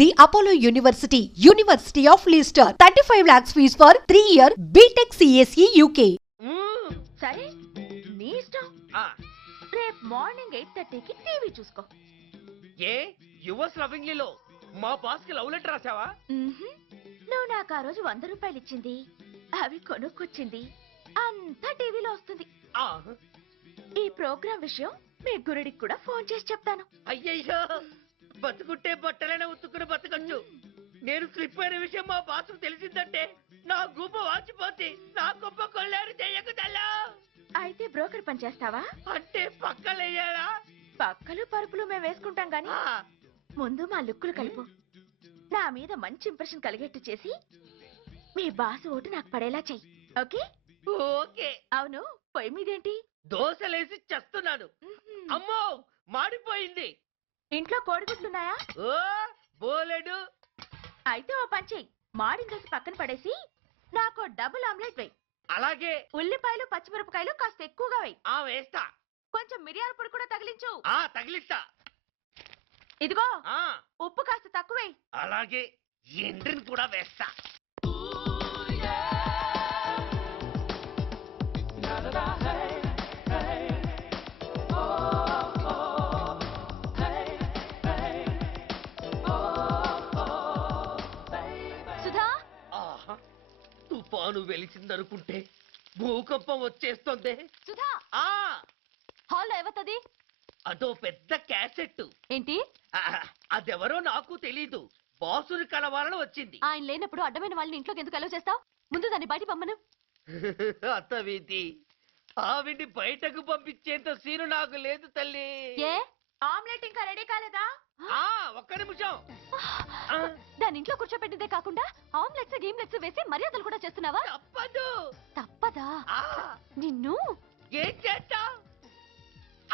The Apollo University, University of Leicester, 35 lakhs fees for 3-year BTech CSE UK. సరే నీ ఇష్టం. రేపు morning 8:30కి TV చూసుకో. ఏ యువర్స్ లవింగ్లీలో మా బాస్ కి లవ్ లెటర్ రాసావా? నువ్వు నాకు ఆ రోజు 100 రూపాయలు ఇచ్చింది, అవి కొనుక్కొచ్చింది అంతా టీవీలో వస్తుంది. ఈ ప్రోగ్రామ్ విషయం మీ గురుడికి కూడా ఫోన్ చేసి చెప్తాను. అయ్యయ్యో, బతుకుంటే బట్టలైనా ఉత్తుకుని బతకచ్చు. నేను స్లిప్ అయిన విషయం మా బాస్ తెలిసిందంటే నా గుబ్బ వాచిపోతే నా గొప్ప కొల్లారు చెయ్యకుదల్లా. అయితే బ్రోకర్ పని చేస్తావా? అంటే పక్కలేయాలా? పక్కలు పరుపులు మేము వేసుకుంటాం గాని ముందు మా లుక్కులు కలుపు. నా మీద మంచి ఇంప్రెషన్ కలిగేట్టు చేసి మీ బాస్ ఓటు నాకు పడేలా చెయ్యి. ఓకే? ఓకే. అవును, పొయ్యి మీదేంటి? దోశలేసి చేస్తున్నాను. అమ్మో, మాడిపోయింది. ఇంట్లో కోడిగుడ్లున్నాయా? ఓ బోలెడు. అయితే ఓ పని చెయ్యి, మాడిన దోశ పక్కన పడేసి నాకు డబుల్ ఆమ్లెట్ వేయి. అలాగే. ఉల్లిపాయలు పచ్చిమిరపకాయలు కాస్త ఎక్కువగా వేయి. వేస్తా. కొంచెం మిరియాల పొడి కూడా తగిలించు. తగిలిస్తా. ఇదిగో ఉప్పు కాస్త తక్కువ వేయి. అలాగే. ఎండ్రిని కూడా వేస్తా. తుఫాను వెలిసిందనుకుంటే భూకంపం వచ్చేస్తుంది. సుధా, హాల్లో ఏవత్తది? అదో పెద్ద క్యాసెట్. ఏంటి? అదెవరో నాకు తెలీదు. బాసుని కలవాలని వచ్చింది. ఆయన లేనప్పుడు అడ్డమైన వాళ్ళని ఇంట్లోకి ఎందుకు అలౌ చేస్తావు? ముందు దాన్ని బయట పంపను. అత్తవీతి, ఆవిడ్ని బయటకు పంపించేంత సీను నాకు లేదు తల్లి. ఏ ఆమ్లెట్ ఇంకా రెడీ కాలేదా? ఒక్క నిమిషం. దాని ఇంట్లో కూర్చోపెట్టిందే కాకుండా ఆమ్లెట్స్ గీమ్లెట్స్ వేసి మర్యాదలు కూడా చేస్తున్నావా? తప్పదు. తప్పదా? నిన్ను ఏం చేస్తా?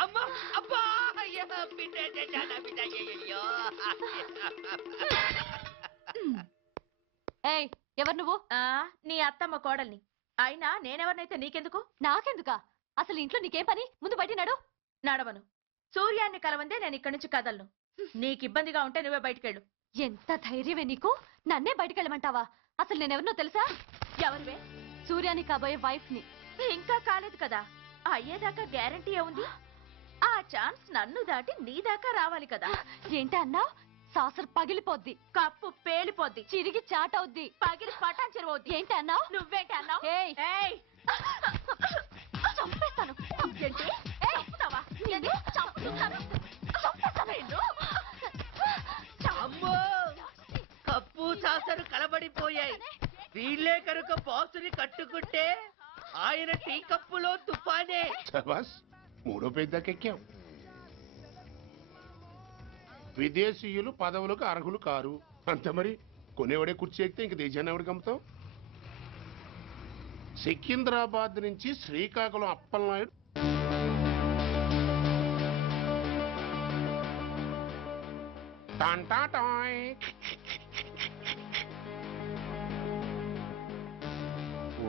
అమ్మా అబ్బా, ఏయ్, ఎవరు నువ్వు? నీ అత్తమ్మ కోడల్ని. అయినా నేనెవరినైతే నీకెందుకు? నాకెందుకా? అసలు ఇంట్లో నీకేం పని? ముందు బయట నడు. నడవను. సూర్యాన్ని కలవందే నేను ఇక్కడి నుంచి కదలను. నీకు ఇబ్బందిగా ఉంటే నువ్వే బయటకెళ్ళు. ఎంత ధైర్యమే నీకు? నన్నే బయటకెళ్ళమంటావా? అసలు నేనెవరినో తెలుసా? ఎవరివే? సూర్యాన్ని కాబోయే వైఫ్ ని. ఇంకా కాలేదు కదా, అయ్యేదాకా గ్యారంటీ ఏముంది? ఆ ఛాన్స్ నన్ను దాటి నీ దాకా రావాలి కదా. ఏంటి అన్నా? సాసర్ పగిలిపోద్ది, కప్పు పేలిపోద్ది, చిరిగి చాటవుద్ది, పగిలి పటాన్ చెరువవుద్ది. ఏంటి అన్నా? నువ్వేంటి అన్నా? చంపేస్తాను. అమ్మో, కప్పు సాసరు కలబడిపోయాయి. వీళ్ళే కనుక బాసుని కట్టుకుంటే ఆయన టీ కప్పులో తుఫానే. మూడో పెద్దకెక్కాం. విదేశీయులు పదవులకు అర్హులు కారు అంత. మరి కొనేవాడే కుర్చీ ఎక్కితే ఇంక దేశాన్ని ఎవరికి అమ్ముతాం? సికింద్రాబాద్ నుంచి శ్రీకాకుళం అప్పలనాయుడు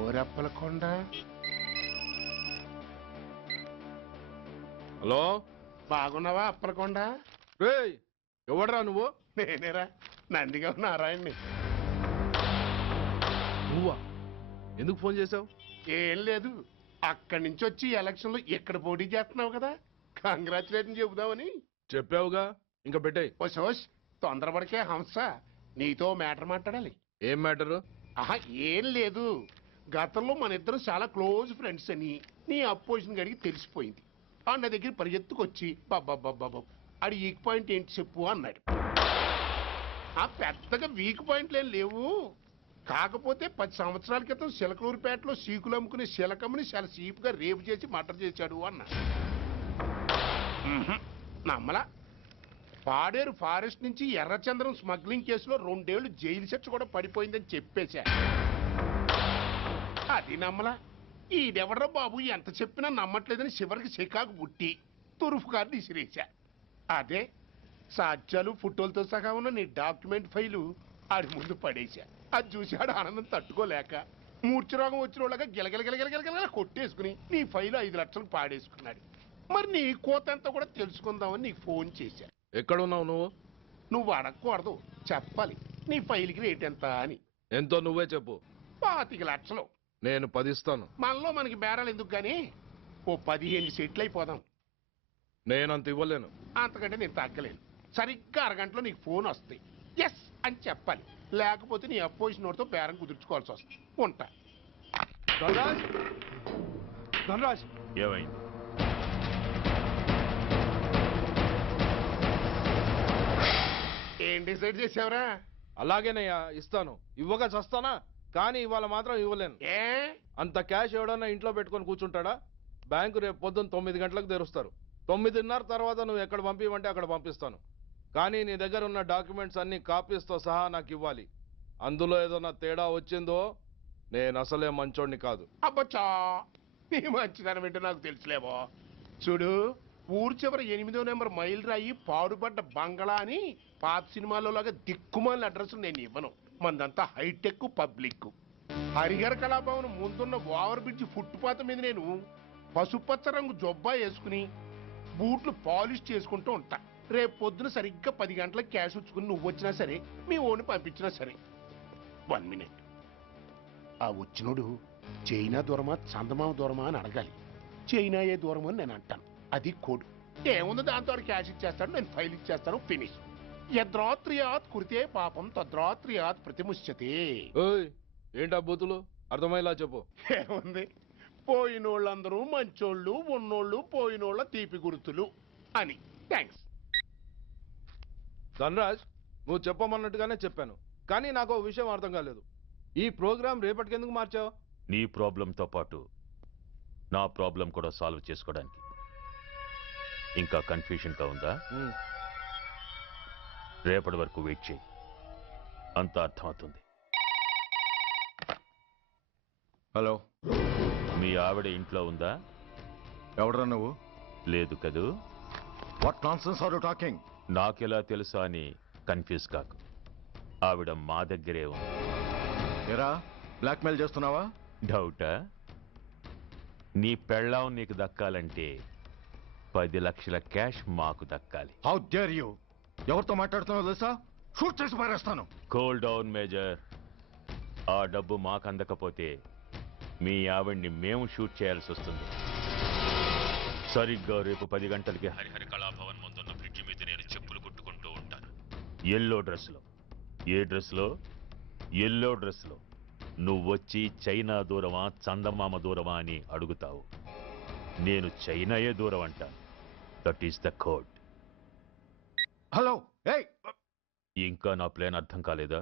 ఓరప్పలకొండ. హలో, బాగున్నావా అప్పలకొండ? ఎవడరా నువ్వు? నేనేరా, నందిగా నారాయణ్ని. నువ్వా? ఎందుకు ఫోన్ చేసావు? ఏం లేదు, అక్కడి నుంచి వచ్చి ఎలక్షన్ లో ఇక్కడ పోటీ చేస్తున్నావు కదా, కంగ్రాచులేషన్ చెబుదామని. చెప్పావుగా, ఇంకా పెట్టాయి. ఓ సోష్, తొందరపడికే హంస, నీతో మ్యాటర్ మాట్లాడాలి. ఏం మ్యాటరు? ఆహా, ఏం లేదు. గతంలో మన ఇద్దరం చాలా క్లోజ్ ఫ్రెండ్స్ అని నీ అపోజిషన్ గడికి తెలిసిపోయింది. నా దగ్గర పరిగెత్తుకొచ్చి బాబా ఆడి వీక్ పాయింట్ ఏంటి చెప్పు అన్నాడు. పెద్దగా వీక్ పాయింట్లు ఏం లేవు, కాకపోతే 10 సంవత్సరాల క్రితం చిలకలూరుపేటలో సీకులు అమ్ముకునే శిలకమ్మని చాలా చీప్గా రేపు చేసి మర్డర్ చేశాడు అన్నాడు. నమ్మలా. పాడేరు ఫారెస్ట్ నుంచి ఎర్రచంద్రం స్మగ్లింగ్ కేసులో 2 ఏళ్లు జైలు శిక్ష కూడా పడిపోయిందని చెప్పేశా. అది నమ్మలా. ఈడెవడ్రా బాబు ఎంత చెప్పినా నమ్మట్లేదని చివరికి చికాకు పుట్టి తురుపు కార్డు ఇసిరేశా. అదే సాక్ష్యాలు ఫోటోలతో సహా ఉన్న నీ డాక్యుమెంట్ ఫైలు ఆడి ముందు పడేశా. అది చూసి ఆడు ఆనందం తట్టుకోలేక మూర్ఛరోగం వచ్చిన వాళ్ళగా గిలగిలగిలగిలగిలగిల కొట్టేసుకుని నీ ఫైలు 5 లక్షలు పాడేసుకున్నాడు. మరి నీ కోతంతా కూడా తెలుసుకుందామని నీకు ఫోన్ చేశా. ఎక్కడున్నావు నువ్వు? నువ్వు అడగకూడదు, చెప్పాలి నీ ఫైల్కి రేట్ ఎంత అని. ఎంతో నువ్వే చెప్పు. 25 లక్షలు. నేను 10 ఇస్తాను. మనలో మనకి బేరాలు ఎందుకు గానీ ఓ 15 సెట్లు అయిపోదాం. నేనంత ఇవ్వలేను. అంతకంటే నేను తగ్గలేను. సరిగ్గా అరగంటలో నీకు ఫోన్ వస్తాయి. ఎస్ అని చెప్పాలి, లేకపోతే నీ అపోజిషన్ వాడితో బేరం కుదుర్చుకోవాల్సి వస్తుంది. ఉంటా. ధనరాజ్, ధనరాజ్, ఏమైంది? ఏం డిసైడ్ చేసావురా? అలాగేనయ్యా ఇస్తాను. ఇవ్వగా చస్తానా, కానీ ఇవాళ మాత్రం ఇవ్వలేను. ఏ అంత క్యాష్ ఎవడన్నా ఇంట్లో పెట్టుకొని కూర్చుంటాడా? బ్యాంకు రేపు పొద్దున్న 9 గంటలకు తెరుస్తారు. 9:30 తర్వాత నువ్వు ఎక్కడ పంపివంటే అక్కడ పంపిస్తాను. కానీ నీ దగ్గర ఉన్న డాక్యుమెంట్స్ అన్ని కాపీస్తో సహా నాకు ఇవ్వాలి. అందులో ఏదైనా తేడా వచ్చిందో నేను అసలే మంచోడిని కాదు. అబ్బచ్చా, నీ మంచిదనం ఏంటో నాకు తెలుసులేవో. చూడు, ఊరు చివర 8వ నెంబర్ మైల్ రాయి పాడుపడ్డ బంగళా అని పాత సినిమాలో లాగా దిక్కుమాలిన అడ్రస్ నేను ఇవ్వను. మందంతా హైటెక్ పబ్లిక్. హరిహర కళాభవన్ ముందున్న ఓవర్ బ్రిడ్జ్ ఫుట్పాత్ మీద నేను పసుపచ్చ రంగు జొబ్బా వేసుకుని బూట్లు పాలిష్ చేసుకుంటూ ఉంటా. రేపు పొద్దున సరిగ్గా 10 గంటలకు క్యాష్ వచ్చుకుని నువ్వు వచ్చినా సరే, మీ ఓని పంపించినా సరే. 1 మినిట్. ఆ వచ్చినోడు చైనా దూరమా చందమామ దూరమా అని అడగాలి. చైనా ఏ దూరం అని నేను అంటాను. అది కోడ్. ఏముంది, దాంతో క్యాష్ ఇచ్చేస్తాడు, నేను ఫైల్ ఇచ్చేస్తాను, ఫినిష్. యద్రాత్రియాత్ కురితే పాపం తద్రాత్రియాత్ ప్రతిముష్యతే. ఓయ్, ఏంటా బూతులు? అర్థమయ్యేలా చెప్పు. ఏముంది, పోయినోళ్ళందరూ మంచోళ్ళు, ఉన్నోళ్ళు పోయినోళ్ళ తీపి గుర్తులు అని. థ్యాంక్స్. ధనరాజ్, నువ్వు చెప్పమన్నట్టుగానే చెప్పాను, కానీ నాకు ఓ విషయం అర్థం కాలేదు. ఈ ప్రోగ్రాం రేపటికి ఎందుకు మార్చావు? నీ ప్రాబ్లంతో పాటు నా ప్రాబ్లం కూడా సాల్వ్ చేసుకోవడానికి. ఇంకా కన్ఫ్యూషన్గా ఉందా? రేపటి వరకు వెయిట్ చేయి, అంత అర్థమవుతుంది. హలో, మీ ఆవిడ ఇంట్లో ఉందా? ఎవడరా నువ్వు? లేదు కదూ? What nonsense are you talking? నాకెలా తెలుసా అని కన్ఫ్యూజ్ కాకు. ఆవిడ మా దగ్గరే ఉంది. ఎరా, బ్లాక్మెయిల్ చేస్తున్నావా? డౌటా? నీ పెళ్ళాం నీకు దక్కాలంటే 10 లక్షల క్యాష్ మాకు దక్కాలి. How dare you! ఎవరితో మాట్లాడుతున్నావు తెలుసా? షూట్ చేసి పారేస్తాను. Cool down major. ఆ డబ్బు మాకు అందకపోతే మీ ఆవిడ్ని మేము షూట్ చేయాల్సి వస్తుంది. సరిగ్గా రేపు 10 గంటలకి హరిహర కళాభవన్ ముందున్న బ్రిడ్జి మీద నేను చెప్పులు కుట్టుకుంటూ ఉంటాను. ఎల్లో డ్రెస్లో. ఏ డ్రెస్లో? ఎల్లో డ్రెస్లో. నువ్వొచ్చి చైనా దూరమా చందమామ దూరమా అని అడుగుతావు. నేను చైనాయే దూరం అంటాను. That is the code. Hello, ఏయ్! ఇంకా నా ప్లాన్ అర్థం కాలేదా?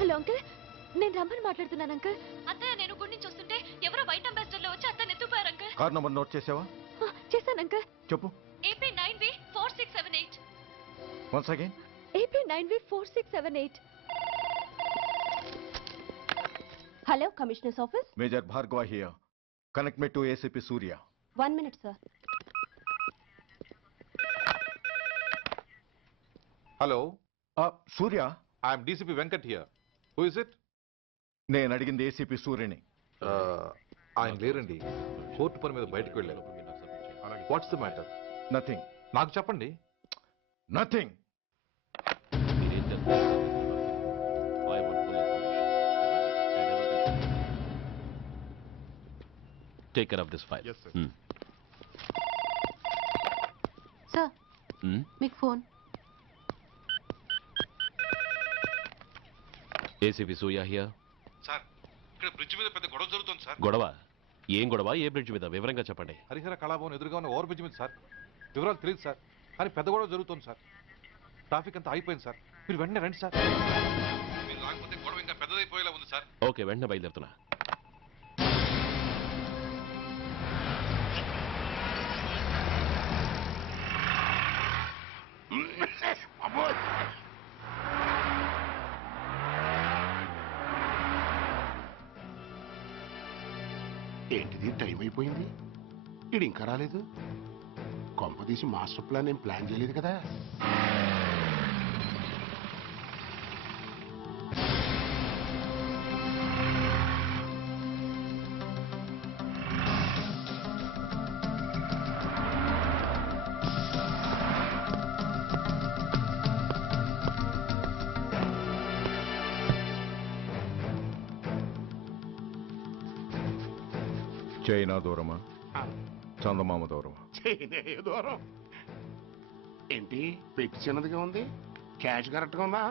హలో అంకుల్, నేను రమ్మని మాట్లాడుతున్నాను అంకుల్. అత్తయ్య, నేను గుడి నుంచి వస్తుంటే ఎవరో వైట్ అంబాసిడర్ లో వచ్చి అత్తయ్య ఎత్తుపోయారు అంకుల్. కార్ నంబర్ నోట్ చేసావా? చేశాను అంకుల్. చెప్పు. AP 9V4678. Once again. AP 9V4678. Hello, commissioners office. Major Bhargava here. Connect me to ACP Surya. 1 minute sir. Hello, Surya, I'm DCP Venkat here. Who is it? నేను అడిగింది ACP సూర్యని. ఆయన లేరండి, court పని మీద బయటకు వెళ్ళారు. What's the matter? నథింగ్. నాకు చెప్పండి. Nothing. Take care of this file. Yes, sir. Sir, మీకు phone. ACP Surya here. Sir, ఇక్కడ బ్రిడ్జ్ మీద పెద్ద గొడవ జరుగుతుంది సార్. గొడవ? ఏం గొడవ? ఏ బ్రిడ్జ్ మీద? వివరంగా చెప్పండి. హరిహర కళాభవన్ ఎదురుగా ఉన్న ఓవర్ బ్రిడ్జ్ మీద సార్. వివరాలు తెలియదు సార్, కానీ పెద్ద గొడవ జరుగుతుంది సార్. ట్రాఫిక్ అంతా అయిపోయింది సార్. మీరు వెంటనే రండి సార్. మీరు రాకపోతే గొడవ ఇంకా పెద్దదైపోయేలా ఉంది సార్. ఓకే, వెంటనే బయలుదేరుతున్నా. ఏంటిది, టైం అయిపోయింది, ఇది ఇంకా రాలేదు. కొంపదీసి మాస్టర్ ప్లాన్ ఏం ప్లాన్ చేయలేదు కదా. చైనా దూరమా చందమామ దూరమా? చైనా ఏ దూరం ఏంటి? పెట్టి చిన్నదిగా ఉంది, క్యాష్ కరెక్ట్గా ఉందా?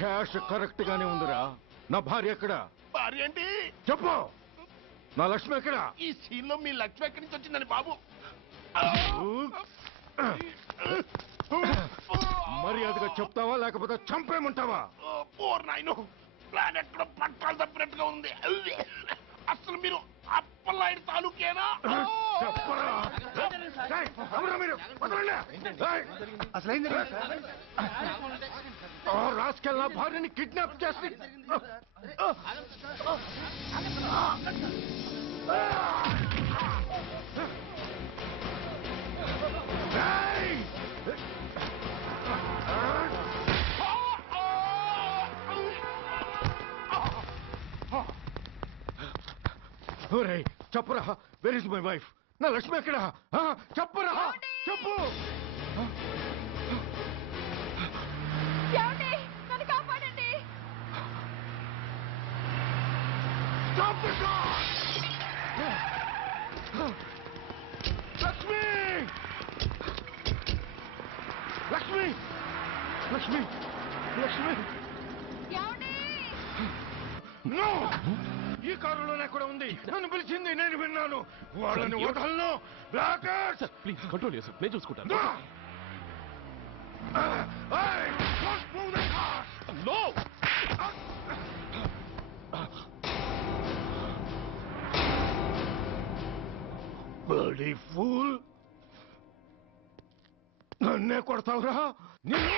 క్యాష్ కరెక్ట్ గానే ఉందిరా. నా భార్య ఎక్కడ? భార్య ఏంటి? చెప్పు. నా లక్ష్మి ఎక్కడ? ఈ సీన్ లో మీ లక్ష్మి ఎక్కడి నుంచి వచ్చిందని బాబు? మర్యాదగా చెప్తావా లేకపోతే చంపేయమంటావా? పోర్ నాయను, ప్లాన్ ఎక్కడ పట్టాలు తప్పినట్టుగా ఉంది. అసలు మీరు అప్పలాంటి తాలూకేనా? చెప్పరా. ఏయ్, ఎవరా మీరు? వదలండి. ఏయ్. ఆ రాస్కెల్ నా భార్యని కిడ్నాప్ చేసి ఏయ్! ఒరేయ్, చెప్పరా. Where is my wife? నా లక్ష్మి ఎక్కడ? చెప్పరా, చెప్పు. నన్ను కాపాడండి. Stop the car! Lakshmi, Lakshmi, Lakshmi, Lakshmi. No! ఈ కారులోనే కూడా ఉంది. నన్ను పిలిచింది, నేను విన్నాను. వాళ్ళని వదలను. బ్లాకర్స్ ప్లీజ్ కంట్రోల్ చేసి నేను చూసుకుంటాను. నో. బడీ ఫూల్, నన్నే కొడతావురా? నిన్ను